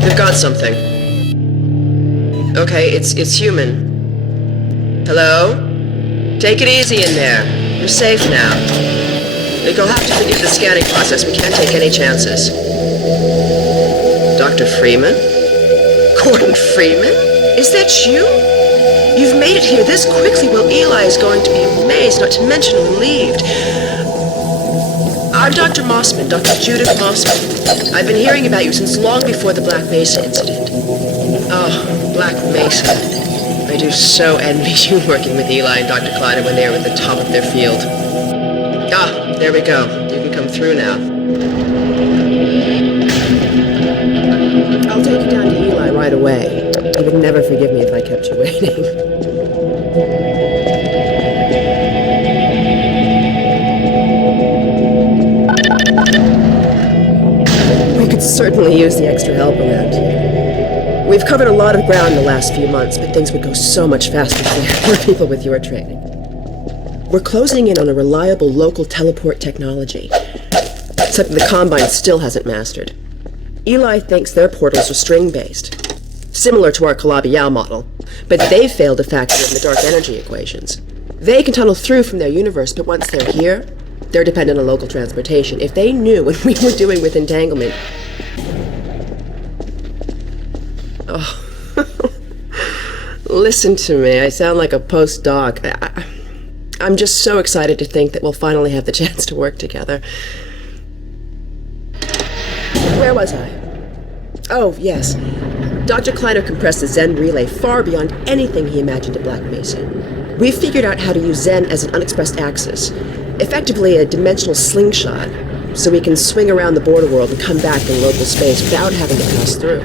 They've got something. Okay, it's human. Hello? Take it easy in there. You're safe now. Look, you'll have to forgive the scanning process. We can't take any chances. Dr. Freeman? Gordon Freeman? Is that you? You've made it here this quickly. Well, Eli is going to be amazed, not to mention relieved. I'm Dr. Mossman, Dr. Judith Mossman. I've been hearing about you since long before the Black Mesa incident. Oh, Black Mesa. I do so envy you working with Eli and Dr. Kleider when they were at the top of their field. Ah, there we go. You can come through now. I'll take you down to Eli right away. He would never forgive me if I kept you waiting. We could certainly use the extra help around here. We've covered a lot of ground in the last few months, but things would go so much faster if we had more people with your training. We're closing in on a reliable local teleport technology, something the Combine still hasn't mastered. Eli thinks their portals are string-based, similar to our Calabi-Yau model, but they've failed to factor in the dark energy equations. They can tunnel through from their universe, but once they're here, they're dependent on local transportation. If they knew what we were doing with entanglement... Oh. Listen to me, I sound like a postdoc. I'm just so excited to think that we'll finally have the chance to work together. Where was I? Oh, yes. Dr. Kleiner compressed the Zen relay far beyond anything he imagined at Black Mesa. We've figured out how to use Zen as an unexpressed axis, effectively a dimensional slingshot, so we can swing around the border world and come back in local space without having to pass through.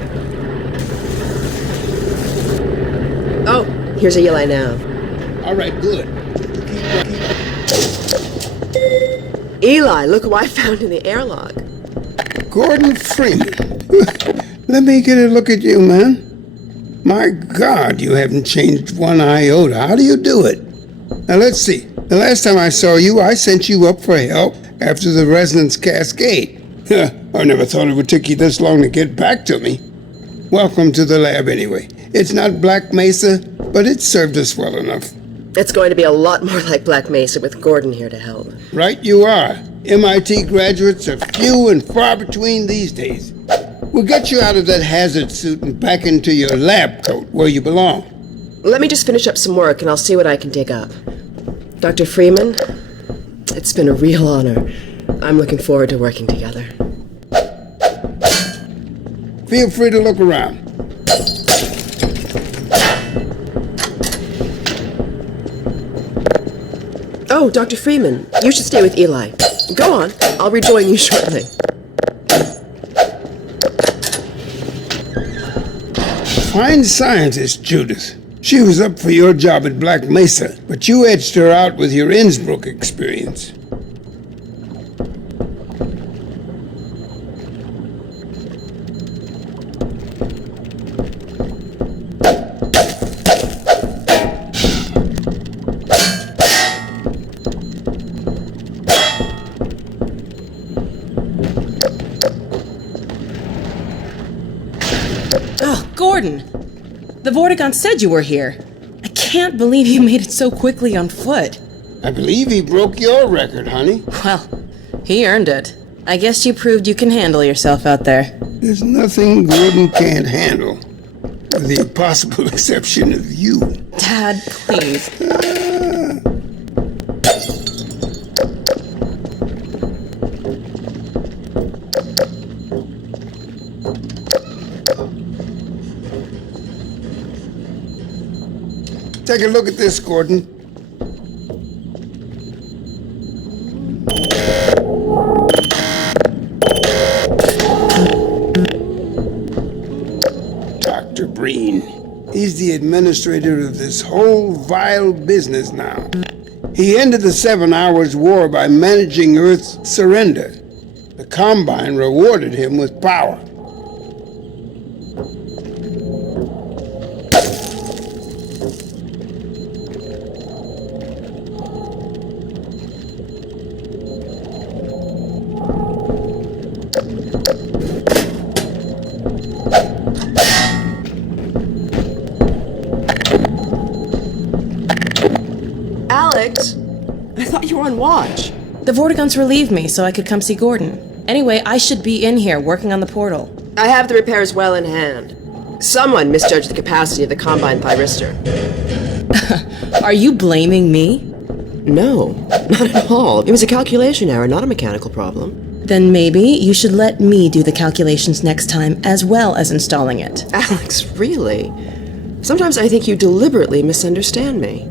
Oh, here's Eli now. All right, good. Eli, look who I found in the airlock. Gordon Freeman. Let me get a look at you, man. My God, you haven't changed one iota. How do you do it? Now, let's see. The last time I saw you, I sent you up for help after the resonance cascade. I never thought it would take you this long to get back to me. Welcome to the lab, anyway. It's not Black Mesa, but it served us well enough. It's going to be a lot more like Black Mesa with Gordon here to help. Right you are. MIT graduates are few and far between these days. We'll get you out of that hazard suit and back into your lab coat where you belong. Let me just finish up some work and I'll see what I can dig up. Dr. Freeman, it's been a real honor. I'm looking forward to working together. Feel free to look around. Oh, Dr. Freeman, you should stay with Eli. Go on, I'll rejoin you shortly. Fine scientist, Judith. She was up for your job at Black Mesa, but you edged her out with your Innsbruck experience. Oh, Gordon! The Vortigaunt said you were here. I can't believe you made it so quickly on foot. I believe he broke your record, honey. Well, he earned it. I guess you proved you can handle yourself out there. There's nothing Gordon can't handle, with the possible exception of you. Dad, please. Take a look at this, Gordon. Dr. Breen. He's the administrator of this whole vile business now. He ended the 7 Hours War by managing Earth's surrender. The Combine rewarded him with power. on watch? The Vortigons relieved me so I could come see Gordon. Anyway, I should be in here working on the portal. I have the repairs well in hand. Someone misjudged the capacity of the Combine thyristor. Are you blaming me? No, not at all. It was a calculation error, not a mechanical problem. Then maybe you should let me do the calculations next time as well as installing it. Alex, really? Sometimes I think you deliberately misunderstand me.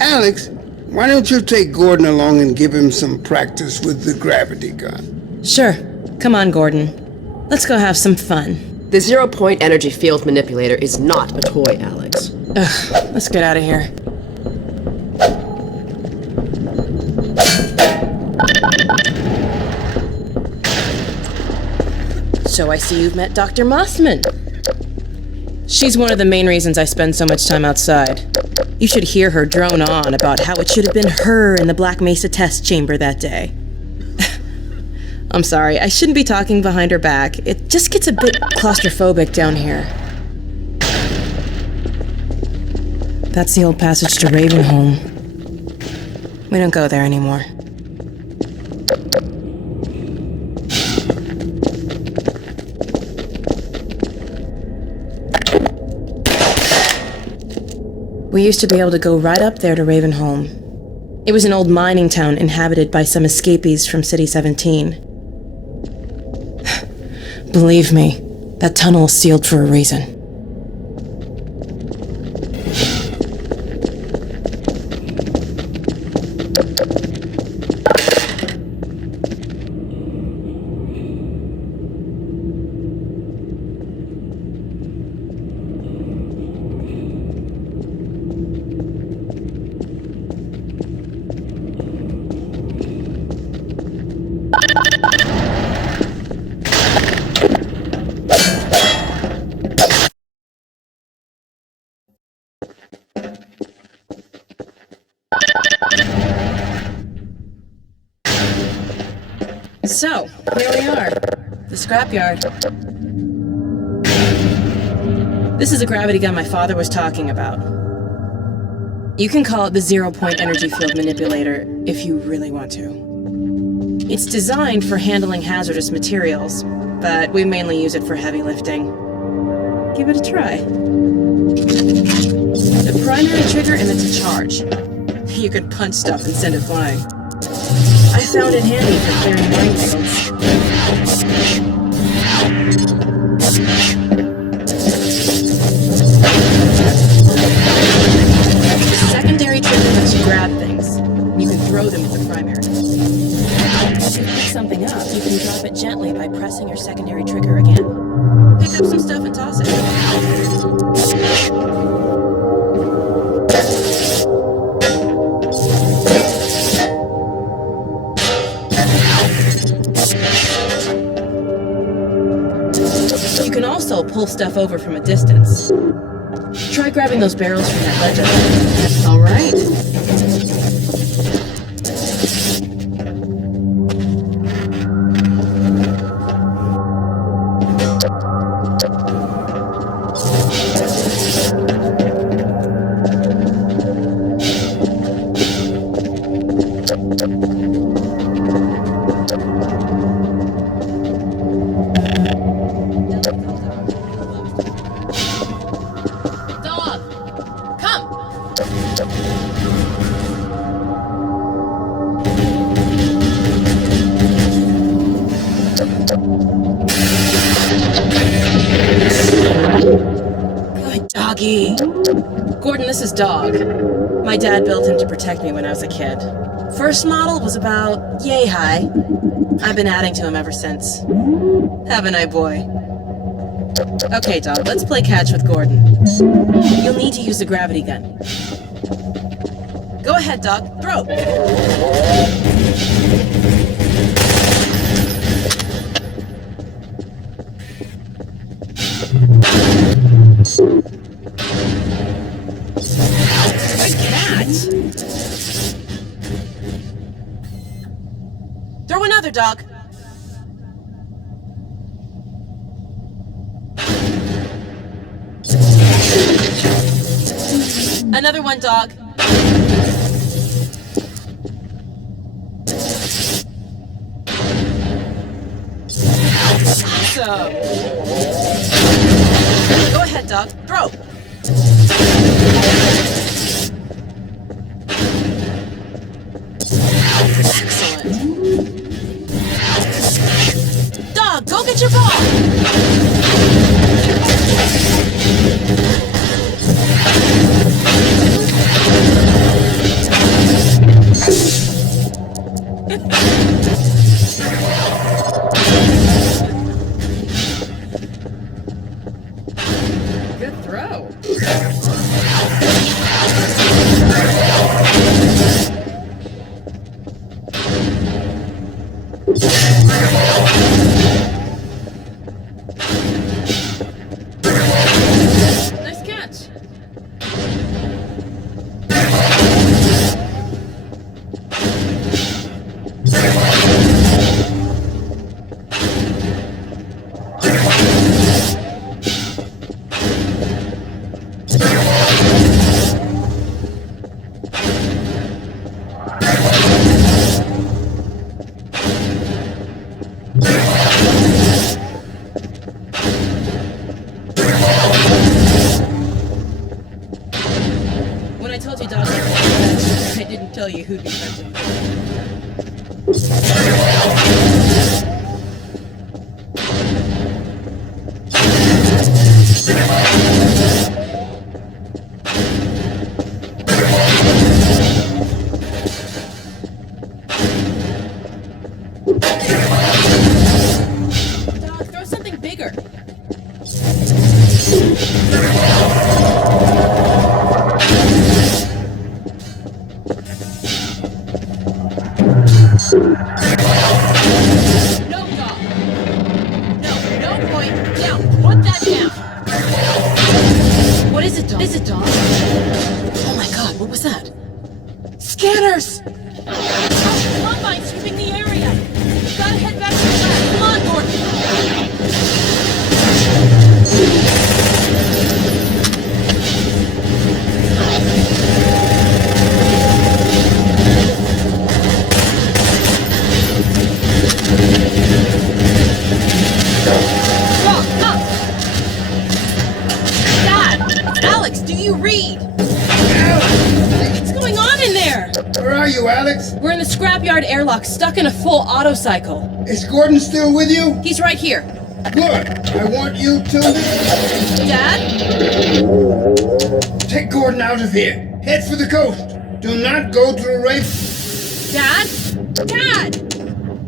Alex, why don't you take Gordon along and give him some practice with the gravity gun? Sure. Come on, Gordon. Let's go have some fun. The zero-point energy field manipulator is not a toy, Alex. Ugh, let's get out of here. So I see you've met Dr. Mossman. She's one of the main reasons I spend so much time outside. You should hear her drone on about how it should have been her in the Black Mesa test chamber that day. I'm sorry, I shouldn't be talking behind her back. It just gets a bit claustrophobic down here. That's the old passage to Ravenholm. We don't go there anymore. We used to be able to go right up there to Ravenholm. It was an old mining town inhabited by some escapees from City 17. Believe me, that tunnel is sealed for a reason. So, here we are, the scrapyard. This is a gravity gun my father was talking about. You can call it the zero-point energy field manipulator if you really want to. It's designed for handling hazardous materials, but we mainly use it for heavy lifting. Give it a try. The primary trigger emits a charge. You could punch stuff and send it flying. I found it handy for clearing minefields. The secondary trigger lets you grab things. You can throw them with the primary. If you pick something up, you can drop it gently by pressing your secondary trigger again. Pick up some stuff and toss it. You can also pull stuff over from a distance. Try grabbing those barrels from that ledge up there. All right. Good doggy. Gordon, this is Dog. My dad built him to protect me when I was a kid. First model was about yay high. I've been adding to him ever since. Haven't I, boy? Okay, Dog, let's play catch with Gordon. You'll need to use the gravity gun. Go ahead, Dog. Throw. Good catch. Throw another, Dog. Another one, Dog. Awesome! Go ahead, dog. Throw! Excellent. Dog, go get your ball! Good throw. Nice catch. When I told you dog, I didn't tell you who'd be fetching. Dog, throw something bigger. No, dog. No point. Down. Put that down. What is it, dog? Is it, dog? Oh my god, what was that? Scanners! Combine sweeping the area. Gotta head back to the lab. Come on, Gordon. Dad! Alex, do you read? What's going on in there? Where are you, Alex? We're in the scrapyard airlock, stuck in a full auto cycle. Is Gordon still with you? He's right here. Good. I want you to Dad? take Gordon out of here. Head for the coast. Do not go to the race. Dad? Dad!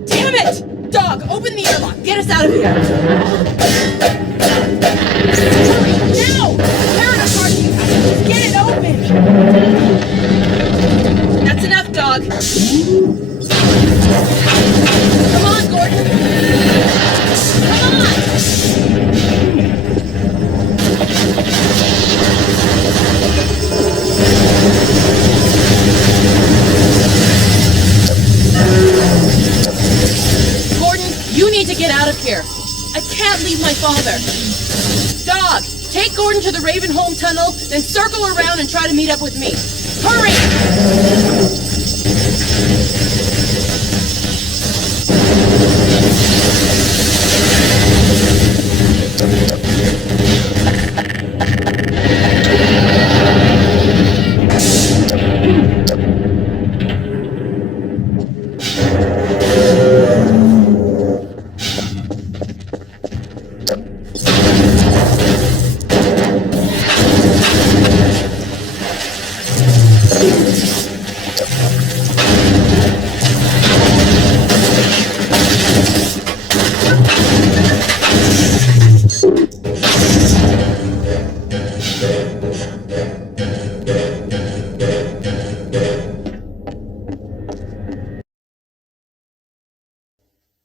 Damn it! Dog, open the airlock. Get us out of here. Hurry, now! Tear it apart, you guys. Get it open! That's enough, dog. Come on, Gordon. Come on! Gordon, you need to get out of here. I can't leave my father. Dog, take Gordon to the Ravenholm tunnel, then circle around and try to meet up with me. Hurry!